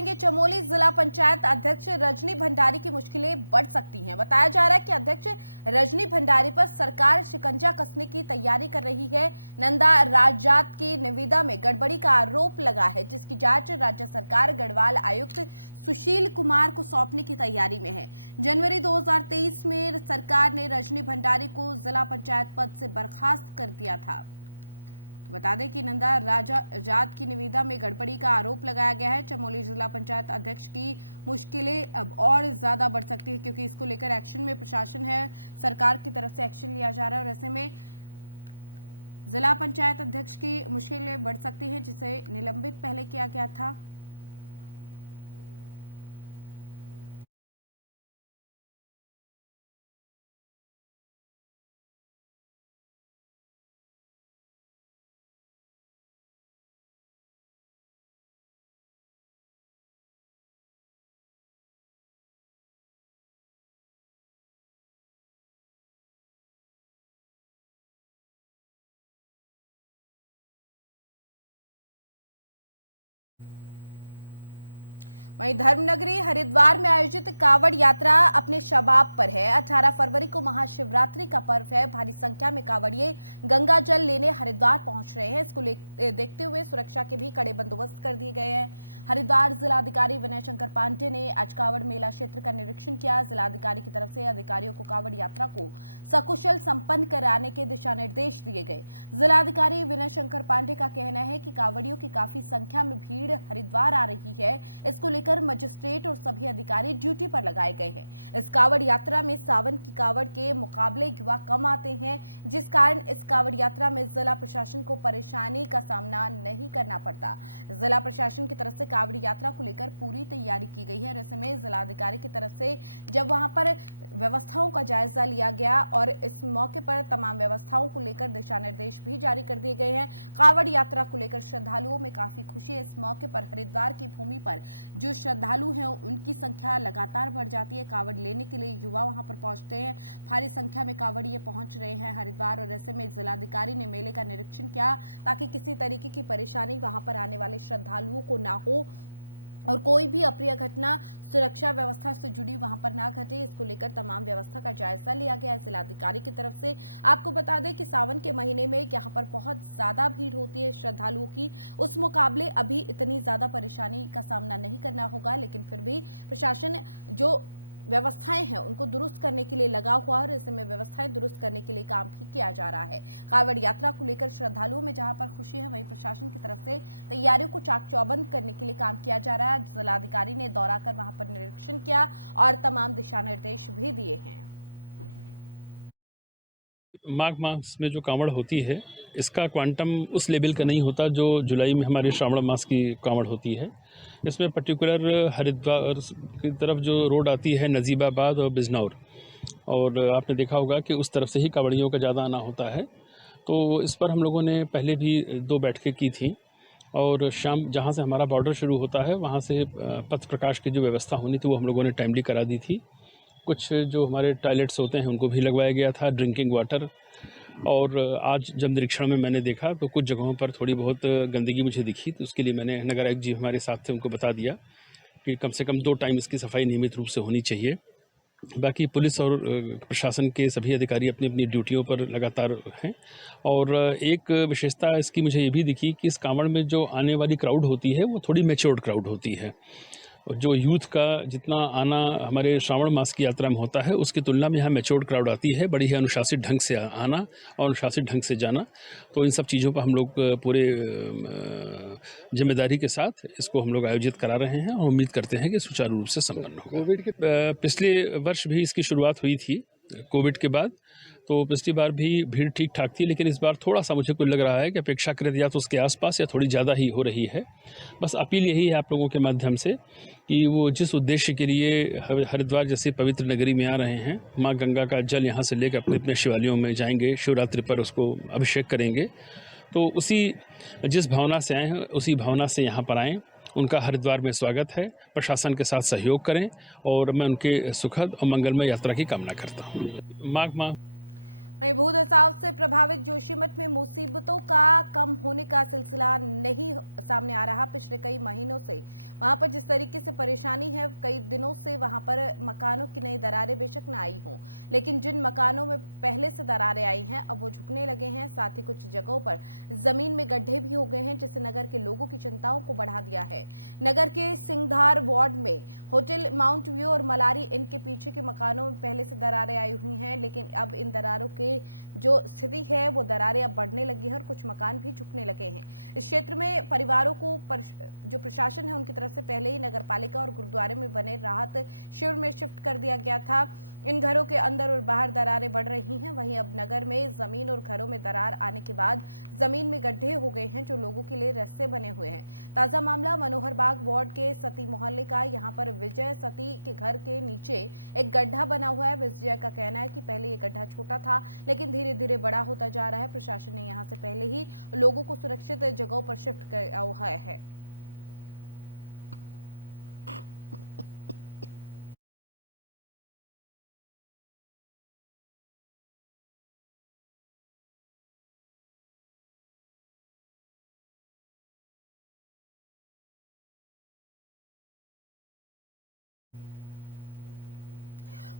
करेंगे। चमोली जिला पंचायत अध्यक्ष रजनी भंडारी की मुश्किलें बढ़ सकती हैं। बताया जा रहा है कि अध्यक्ष रजनी भंडारी पर सरकार शिकंजा कसने की तैयारी कर रही है। नंदा राजजात की निविदा में गड़बड़ी का आरोप लगा है, जिसकी जांच राज्य सरकार गढ़वाल आयुक्त सुशील कुमार को सौंपने की तैयारी में है। जनवरी 2023 में सरकार ने रजनी भंडारी को जिला पंचायत पद से बर्खास्त कर दिया था। बता दें कि नंदा राजजात की निविदा में गड़बड़ी का आरोप लगाया गया है। चमोली जिला पंचायत अध्यक्ष की मुश्किलें अब और ज्यादा बढ़ सकती है, क्योंकि इसको लेकर एक्शन में प्रशासन है, सरकार की तरफ से एक्शन लिया जा रहा है और ऐसे में जिला पंचायत अध्यक्ष की मुश्किलें बढ़ सकती हैं, जिसे निलंबित पहले किया गया था। वहीं धर्मनगरी हरिद्वार में आयोजित कावड़ यात्रा अपने शबाब पर है। 18 फरवरी को महाशिवरात्रि का पर्व है। भारी संख्या में कावड़िए गंगा जल लेने हरिद्वार पहुंच रहे हैं। इसको देखते हुए सुरक्षा के भी कड़े बंदोबस्त कर दिए गए हैं। हरिद्वार जिलाधिकारी विनय शंकर पांडे ने आज कावड़ मेला क्षेत्र का निरीक्षण किया। जिलाधिकारी की तरफ से अधिकारियों को कावड़ यात्रा को सकुशल संपन्न कराने के दिशा निर्देश दिए गए। जिलाधिकारी विनय शंकर पांडे का कहना है कि कावड़ियों की काफी संख्या में भीड़ हरिद्वार आ रही है। इसको लेकर मजिस्ट्रेट और सभी अधिकारी ड्यूटी पर लगाए गए हैं। इस कावड़ यात्रा में सावन की कावड़ के मुकाबले युवा कम आते हैं, जिस कारण इस कावड़ यात्रा में जिला प्रशासन को परेशानी का सामना नहीं करना पड़ता। जिला प्रशासन की तरफ से कावड़ यात्रा को लेकर पूरी तैयारी की गई है। ऐसे में जिलाधिकारी की तरफ से जब वहां पर व्यवस्थाओं का जायजा लिया गया और इस मौके पर तमाम व्यवस्थाओं को लेकर दिशा निर्देश भी जारी कर दिए गए हैं। कावड़ यात्रा को लेकर श्रद्धालुओं में काफी खुशी है। इस मौके पर हरिद्वार की भूमि पर जो श्रद्धालु हैं उनकी संख्या लगातार बढ़ जाती है। कावड़ लेने के लिए युवा वहां पर पहुंचते हैं। भारी संख्या में कावड़िए पहुंच रहे हैं हरिद्वार और ऐसे में जिलाधिकारी ने मेले का निरीक्षण किया ताकि किसी तरीके की परेशानी वहां पर आने वाले श्रद्धालुओं को ना हो और कोई भी अप्रिय घटना सुरक्षा व्यवस्था से जुड़ी वहां पर ना घटे। इसको लेकर तमाम व्यवस्था का जायजा लिया गया है जिलाधिकारी की तरफ से। आपको बता दें कि सावन के महीने में यहाँ पर बहुत ज्यादा भीड़ होती है श्रद्धालुओं की। उस मुकाबले अभी इतनी ज्यादा परेशानी का सामना नहीं करना होगा, लेकिन फिर भी प्रशासन जो व्यवस्थाएं हैं उनको दुरुस्त करने के लिए लगा हुआ है और ऐसे में व्यवस्थाएं दुरुस्त करने के लिए काम भी किया जा रहा है। कावड़ यात्रा को लेकर श्रद्धालुओं में जहां पर खुशी है, वहीं प्रशासन की तरफ से तैयारियों को चाक चौबंद करने के लिए काम किया जा रहा है। जिलाधिकारी ने दौरा कर वहां पर निरीक्षण किया और तमाम दिशा निर्देश भी दिए हैं। माघ मास में जो कांवड़ होती है, इसका क्वांटम उस लेवल का नहीं होता जो जुलाई में हमारे श्रावण मास की कांवड़ होती है। इसमें पर्टिकुलर हरिद्वार की तरफ जो रोड आती है, नजीबाबाद और बिजनौर, और आपने देखा होगा कि उस तरफ से ही कांवड़ियों का ज़्यादा आना होता है। तो इस पर हम लोगों ने पहले भी 2 बैठकें की थी और शाम जहाँ से हमारा बॉर्डर शुरू होता है वहाँ से पथ प्रकाश की जो व्यवस्था होनी थी वो हम लोगों ने टाइमली करा दी थी। कुछ जो हमारे टॉयलेट्स होते हैं उनको भी लगवाया गया था, ड्रिंकिंग वाटर। और आज जब निरीक्षण में मैंने देखा तो कुछ जगहों पर थोड़ी बहुत गंदगी मुझे दिखी, तो उसके लिए मैंने नगर आयुक्त जी हमारे साथ थे, उनको बता दिया कि कम से कम 2 टाइम इसकी सफाई नियमित रूप से होनी चाहिए। बाकी पुलिस और प्रशासन के सभी अधिकारी अपनी अपनी ड्यूटियों पर लगातार हैं। और एक विशेषता इसकी मुझे ये भी दिखी कि इस कांवड़ में जो आने वाली क्राउड होती है वो थोड़ी मैच्योर्ड क्राउड होती है। जो यूथ का जितना आना हमारे श्रावण मास की यात्रा में होता है उसकी तुलना में यहाँ मैच्योर्ड क्राउड आती है। बड़ी ही अनुशासित ढंग से आना और अनुशासित ढंग से जाना। तो इन सब चीज़ों पर हम लोग पूरे जिम्मेदारी के साथ इसको हम लोग आयोजित करा रहे हैं और उम्मीद करते हैं कि सुचारू रूप से संपन्न होगा। कोविड के पिछले वर्ष भी इसकी शुरुआत हुई थी कोविड के बाद, तो पिछली बार भी भीड़ ठीक ठाक थी, लेकिन इस बार थोड़ा सा मुझे कुछ लग रहा है कि अपेक्षाकृत या तो उसके आसपास या थोड़ी ज़्यादा ही हो रही है। बस अपील यही है आप लोगों के माध्यम से कि वो जिस उद्देश्य के लिए हरिद्वार जैसी पवित्र नगरी में आ रहे हैं, माँ गंगा का जल यहाँ से लेकर अपने अपने शिवालयों में जाएंगे, शिवरात्रि पर उसको अभिषेक करेंगे, तो उसी जिस भावना से आए हैं उसी भावना से यहाँ पर आएँ। उनका हरिद्वार में स्वागत है। प्रशासन के साथ सहयोग करें और मैं उनके सुखद और मंगलमय यात्रा की कामना करता हूँ। माघ माह वहीं भूधसाव से प्रभावित जोशीमठ में मुसीबतों का कम होने का सिलसिला नहीं सामने आ रहा। पिछले कई महीनों से वहां पर जिस तरीके से परेशानी है, कई दिनों से वहां पर मकानों की नई दरारें बेशक न आई हों, लेकिन जिन मकानों में पहले से दरारें आई हैं अब वो झुकने लगे हैं। साथ ही कुछ जगहों पर जमीन में गड्ढे भी हो गए हैं, जिससे नगर के लोगों की चिंताओं को बढ़ा दिया है। नगर के सिंगधार वार्ड में होटल माउंट व्यू और मलारी इनके पीछे के मकानों में पहले से दरारें आई हुई हैं, लेकिन अब इन दरारों के जो स्थिति है वो दरारें अब बढ़ने लगी हैं और कुछ मकान भी झुकने लगे हैं। इस क्षेत्र में परिवारों को जो प्रशासन है उनकी तरफ से पहले ही नगर पालिका और गुरुद्वारे में बने राहत शिविर में शिफ्ट कर दिया गया था। इन घरों के अंदर और बाहर दरारें बढ़ रही हैं। वहीं अब नगर में जमीन और घरों में दरार आने के बाद जमीन में गड्ढे हो गए हैं, जो लोगों के लिए रास्ते बने हुए हैं। ताजा मामला मनोहर बाग वार्ड के सती मोहल्ले का। यहाँ पर विजय सती के घर के नीचे एक गड्ढा बना हुआ है। विजय का कहना है कि पहले ये गड्ढा छोटा था, लेकिन धीरे धीरे बड़ा होता जा रहा है। प्रशासन ने यहाँ से पहले ही लोगों को सुरक्षित जगहों पर शिफ्ट किया हुआ है।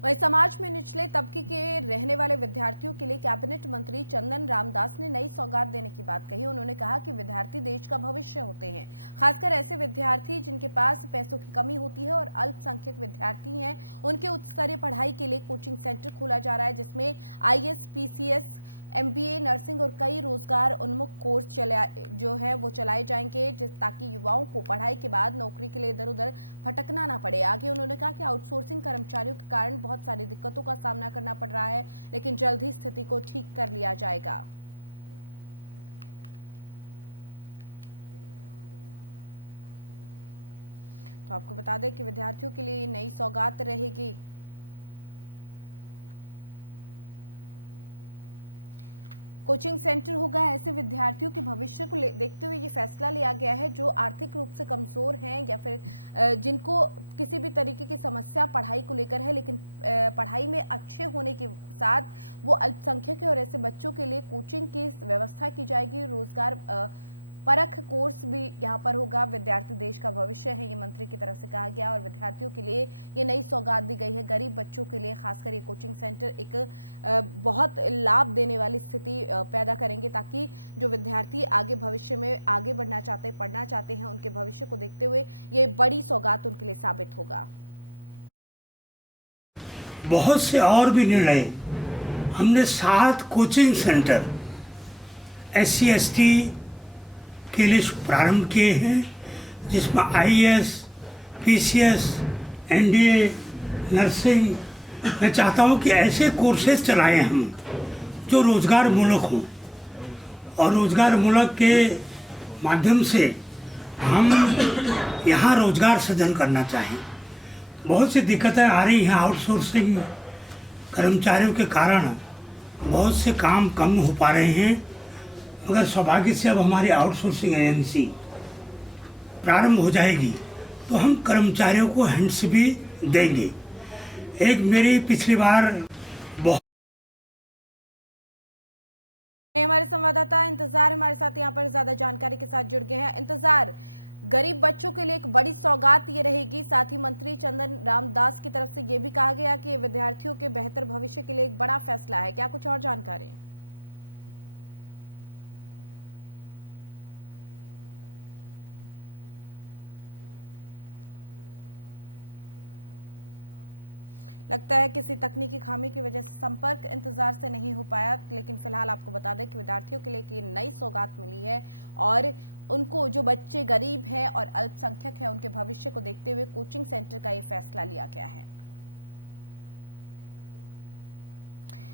वहीं समाज में निचले तबके के रहने वाले विद्यार्थियों के लिए कैबिनेट मंत्री चंदन रामदास ने नई सौगात देने की बात कही। उन्होंने कहा कि विद्यार्थी देश का भविष्य होते हैं, खासकर ऐसे विद्यार्थी जिनके पास पैसों की कमी होती है और अल्पसंख्यक विद्यार्थी हैं। उनके उच्च स्तरीय पढ़ाई के लिए कोचिंग सेंटर खोला जा रहा है, जिसमें IAS, PCS, MBA, नर्सिंग और कई रोजगार उन्मुख कोर्स चलाए जाएंगे, ताकि युवाओं को पढ़ाई के बाद नौकरी के लिए इधर उधर भटकना ना पड़े। आगे उन्होंने कहा कि आउटसोर्सिंग कर्मचारियों के कारण बहुत सारी दिक्कतों का सामना करना पड़ रहा है, लेकिन जल्द ही स्थिति को ठीक कर लिया जाएगा। तो आपको बता दें कि विद्यार्थियों के लिए नई सौगात रहेगी। कोचिंग सेंटर होगा। ऐसे विद्यार्थियों के भविष्य को देखते हुए ये फैसला लिया गया है जो आर्थिक रूप से कमजोर हैं या फिर जिनको किसी भी तरीके की समस्या पढ़ाई को लेकर है, लेकिन पढ़ाई में अच्छे होने के साथ वो अल्पसंख्यक है, और ऐसे बच्चों के लिए कोचिंग की व्यवस्था की जाएगी। रोजगार परख कोर्स भी यहाँ पर होगा। विद्यार्थी देश का भविष्य है, ये मंत्री की तरफ से कहा गया, और विद्यार्थियों के लिए ये नई सौगात दी गई है। गरीब बच्चों के लिए खासकर ये कोचिंग सेंटर एक बहुत लाभ देने वाली स्थिति पैदा करेंगे, ताकि जो विद्यार्थी आगे भविष्य में आगे बढ़ना चाहते हैं, पढ़ना चाहते हैं, उनके भविष्य को देखते हुए ये बड़ी सौगात उनके लिए साबित होगा। बहुत से और भी निर्णय हमने 7 कोचिंग सेंटर SC ST के लिए प्रारंभ किए हैं, जिसमें IAS, PCS, NDA, नर्सिंग। मैं चाहता हूं कि ऐसे कोर्सेज चलाएं हम जो रोजगार मूलक हों, और रोजगार मूलक के माध्यम से हम यहाँ रोजगार सृजन करना चाहें। बहुत सी दिक्कतें आ रही हैं आउटसोर्सिंग कर्मचारियों के कारण, बहुत से काम कम हो पा रहे हैं, मगर सौभाग्य से अब हमारी आउटसोर्सिंग एजेंसी प्रारंभ हो जाएगी तो हम कर्मचारियों को हैंड्स भी देंगे। एक मेरी पिछली बार हमारे संवाददाता इंतजार हमारे साथ यहाँ पर ज्यादा जानकारी के साथ जुड़ गए हैं। इंतजार, गरीब बच्चों के लिए एक बड़ी सौगात ये रहेगी। साथ ही मंत्री चंदन रामदास की तरफ से ये भी कहा गया कि विद्यार्थियों के बेहतर भविष्य के लिए एक बड़ा फैसला है। क्या कुछ और जानकारी? लगता है किसी तकनीकी खामी की वजह से संपर्क इंतजार से नहीं हो पाया, लेकिन फिलहाल आपको बता दें कि विद्यार्थियों के लिए कि नई सौगात मिली है, और उनको जो बच्चे गरीब हैं और अल्पसंख्यक हैं उनके भविष्य को देखते हुए कोचिंग सेंटर का ये फैसला लिया गया है।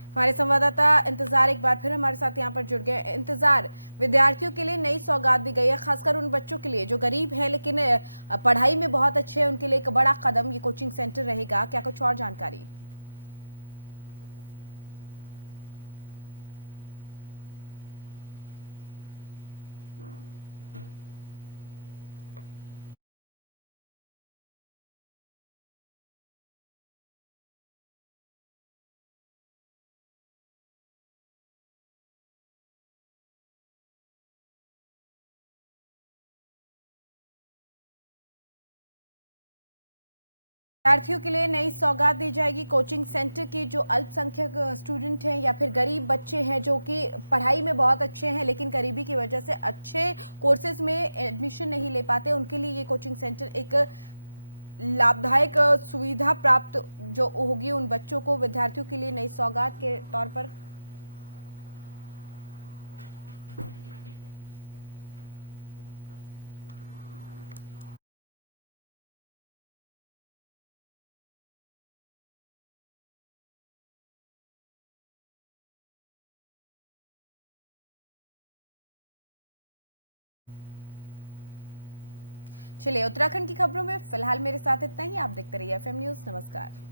हमारे संवाददाता इंतजार एक बार फिर हमारे साथ यहाँ पर जुड़ गए। इंतजार, विद्यार्थियों के लिए नई सौगात दी गई है, खासकर उन बच्चों के लिए जो गरीब है लेकिन पढ़ाई में बहुत अच्छे हैं, उनके लिए एक बड़ा कदम ये कोचिंग सेंटर रहेगा। क्या कुछ और जानकारी? विद्यार्थियों के लिए नई सौगात दी जाएगी। कोचिंग सेंटर की जो अल्पसंख्यक स्टूडेंट हैं या फिर गरीब बच्चे हैं जो कि पढ़ाई में बहुत अच्छे हैं लेकिन गरीबी की वजह से अच्छे कोर्सेज में एडमिशन नहीं ले पाते, उनके लिए ये कोचिंग सेंटर एक लाभदायक सुविधा प्राप्त जो होगी उन बच्चों को, विद्यार्थियों के लिए नई सौगात के तौर पर। चलिए, उत्तराखंड की खबरों में फिलहाल मेरे साथ इतना ही। आप देखते रहिए FM न्यूज। नमस्कार।